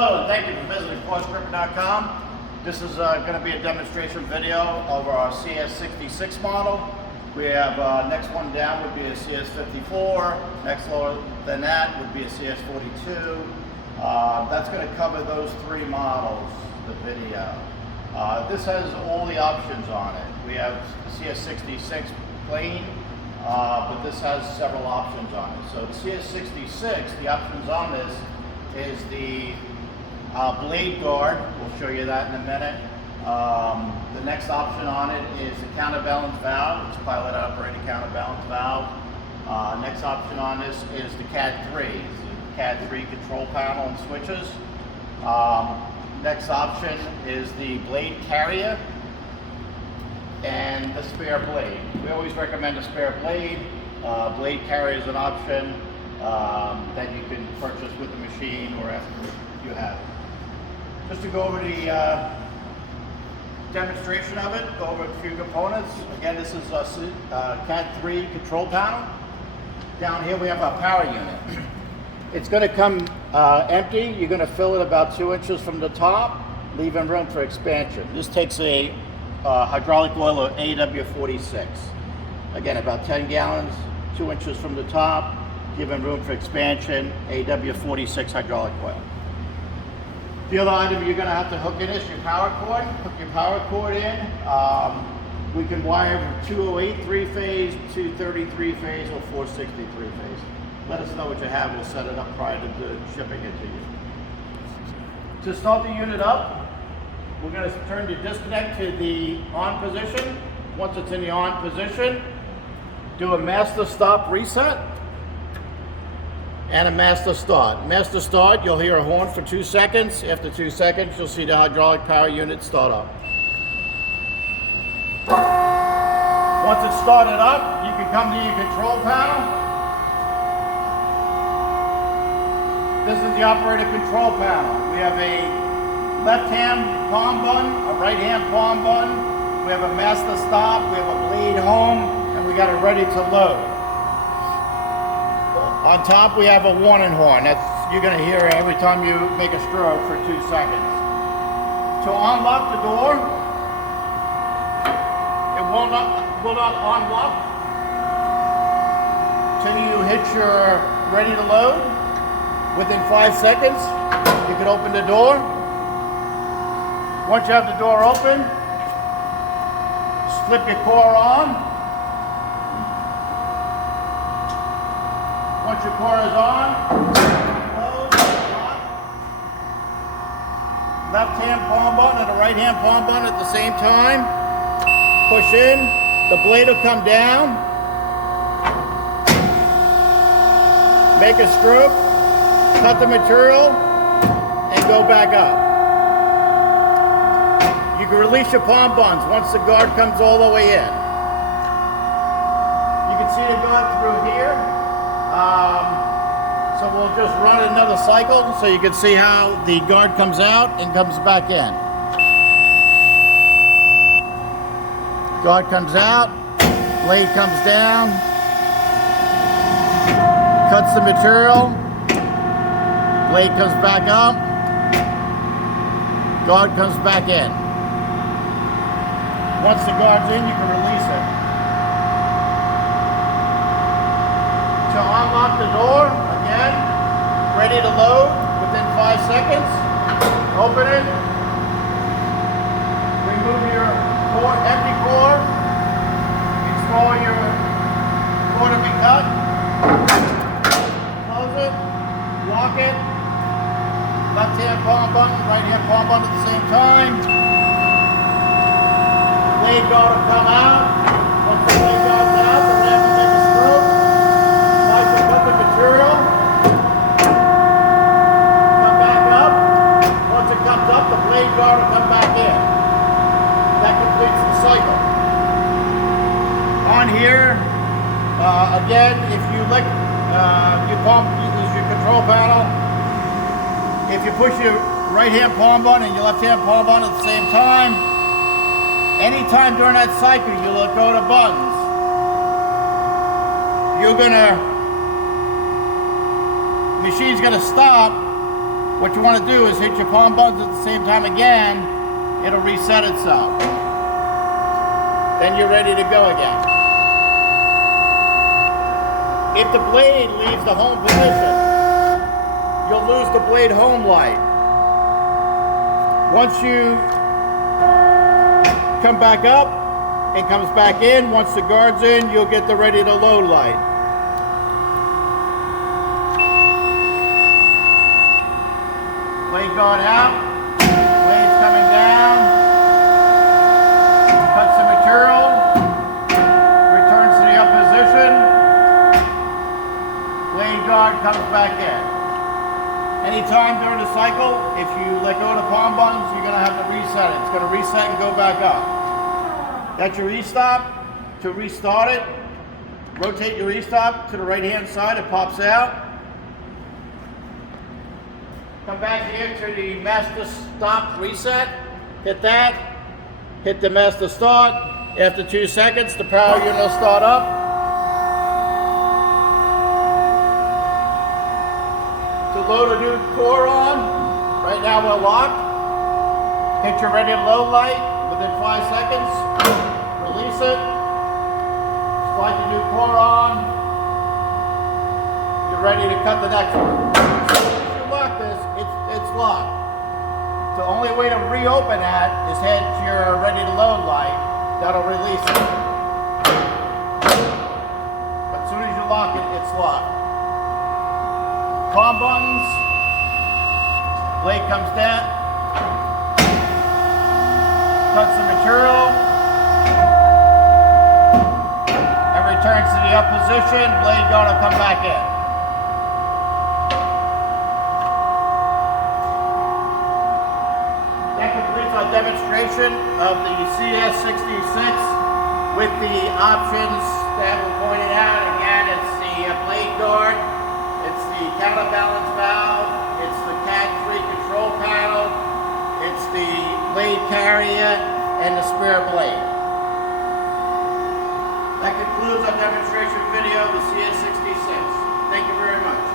Hello, and thank you for visiting CourseGripper.com. This is going to be a demonstration video of our CS-66 model. We have next one down would be a CS-54. Next lower than that would be a CS-42. That's going to cover those three models, the video. This has all the options on it. We have the CS-66 plain, but this has several options on it. So the CS-66, the options on this is the blade guard. We'll show you that in a minute. The next option on it is the counterbalance valve. It's pilot operated counterbalance valve. Next option on this is the CAD3. It's the CAD3 control panel and switches. Next option is the blade carrier and the spare blade. We always recommend a spare blade. Blade carrier is an option that you can purchase with the machine or after you have it. Just to go over the demonstration of it, go over a few components. Again, this is a CAD3 control panel. Down here we have our power unit. It's going to come empty. You're going to fill it about 2 inches from the top, leaving room for expansion. This takes a hydraulic oil of AW46. Again, about 10 gallons, 2 inches from the top, giving room for expansion, AW46 hydraulic oil. The other item you're going to have to hook in is your power cord. Hook your power cord in. We can wire 208 3-phase, 230 3-phase, or 460 3-phase. Let us know what you have. We'll set it up prior to shipping it to you. To start the unit up, we're going to turn the disconnect to the on position. Once it's in the on position, do a master stop reset and a master start. Master start, you'll hear a horn for 2 seconds. After 2 seconds, you'll see the hydraulic power unit start up. Once it's started up, you can come to your control panel. This is the operator control panel. We have a left-hand palm button, a right-hand palm button. We have a master stop, we have a blade home, and we got it ready to load. On top, we have a warning horn. That's you're going to hear every time you make a stroke for 2 seconds. To unlock the door, it will not unlock till you hit your ready to load. Within 5 seconds, you can open the door. Once you have the door open, slip your core on. Once your core is on, close, lock. Left hand palm button and the right hand palm button at the same time. Push in, the blade will come down. Make a stroke, cut the material, and go back up. You can release your palm buttons once the guard comes all the way in. You can see the guard through here. So we'll just run another cycle so you can see how the guard comes out and comes back in. Guard comes out, blade comes down, cuts the material, blade comes back up, guard comes back in. Once the guard's in, you can release it. To unlock the door, again, ready to load within 5 seconds. Open it. Remove your core, empty core. Install your core to be cut. Close it. Lock it. Left hand palm button, right hand palm button at the same time. Blade guard will come out. Once the blade guard's out, the ramp will make a stroke. Cut the material, come back up. Once it comes up, the blade guard will come back in. That completes the cycle. On here, again, if you lick your palm, this is your control panel. If you push your right hand palm button and your left hand palm button at the same time, anytime during that cycle you let go to buttons, machine's going to stop What you want to do is hit your palm buttons at the same time again. It'll reset itself. Then you're ready to go again. If the blade leaves the home position, you'll lose the blade home light. Once you come back up, it comes back in. Once the guard's in, you'll get the ready to load light. Blade guard out, blade's coming down, cuts the material, returns to the up position, blade guard comes back in. Anytime during the cycle, if you let go of the palm buttons, you're going to have to reset it. It's going to reset and go back up. That's your e-stop. To restart it, rotate your e-stop to the right-hand side, it pops out. Come back here to the master stop reset, hit that, hit the master start. After 2 seconds, the power unit will start up. To load a new core on, right now we're locked. Hit your ready to load light within 5 seconds, release it, slide the new core on, you're ready to cut the next one. It's locked. The only way to reopen that is hit your ready to load light. That'll release it. But as soon as you lock it, it's locked. Palm buttons. Blade comes down. Cuts the material. And returns to the up position. Blade guard will come back in. Demonstration of the CS-66 with the options that were pointed out. Again, it's the blade guard, it's the counterbalance valve, it's the CAD3 control panel, it's the blade carrier, and the spare blade. That concludes our demonstration video of the CS-66. Thank you very much.